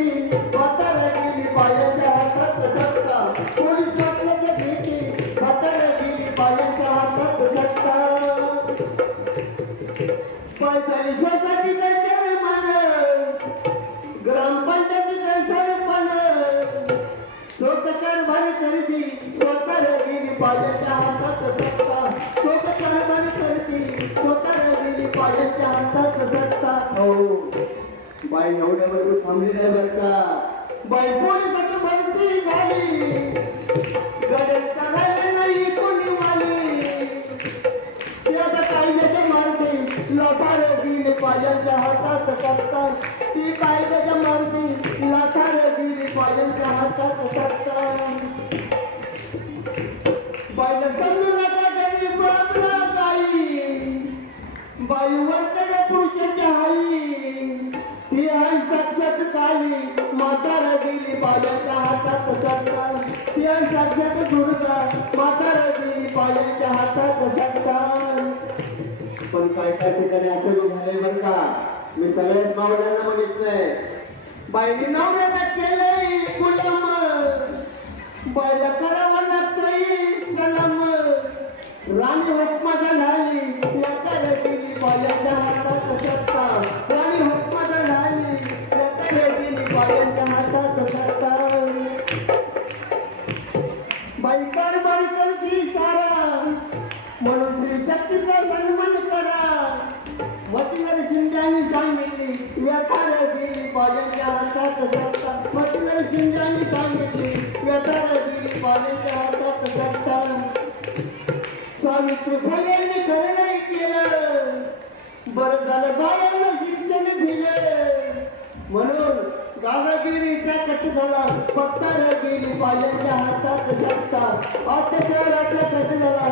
भीती म्हातारा गेली बायांच्या हातात सत्ता पोलीस पाटलाच्या भीती म्हातारा गेली बायांच्या हातात सत्ता पंचायतीसाठी चेअरमन ग्रामपंचायतीचे सरपंच चोख कारभार करती स्वतःला गेली बायांच्या हातात सत्ता चोख कारभार करती स्वतःला गेली बायांच्या हातात सत्ता हो बाई एवढ्यावर थांबली नाही बर का बाई पोलिसाची भरती झाली गडद करायला नाही कोणी वाली ती आता कायद्याच्या मारती लाथार गेली बायांच्या हातात सत्ता ती कायद्याच्या मारती लाथार गेली बायांच्या हातात सत्ता बाईला समजू नका गरीब आपला गाई बाई वरकडे पुरुषाची हाई ती आई साक्षात काली म्हातारा गेली बायांच्या हातात सत्ता ती आई साक्षात दुर्गा म्हातारा गेली बायांच्या हातात सत्ता पण काय काय ठिकाणी असं झालंय बरं का मी सगळ्यात मावळ्यांना म्हणितलंय बाईने नवऱ्याला केलंय गुलाम बाईला करावं लागतंय सलाम राणी हुकमाला झाली एकाला गेली बायांच्या हातात सत्ता राणी हुकमाला झाली एकाला गेली बायांच्या हातात सत्ता बाई कारभार करती सारा म्हणून श्री शक्तीचा सन्मान करा मतिलर शिंद्यानी सांगितली व्यापार गेली बायांच्या हातात सत्ता मतिलर शिंद्यानी सांगितली व्यापार गेली बायांच्या हातात सत्ता स्वामित्री फुलेंनी खरं नाही केलं बरं झालं बायांना शिक्षण दिलं म्हणून गावागिरीचा कट झाला फक्त गेली बायांच्या हातात सत्ता अत्याचाराचा कट झाला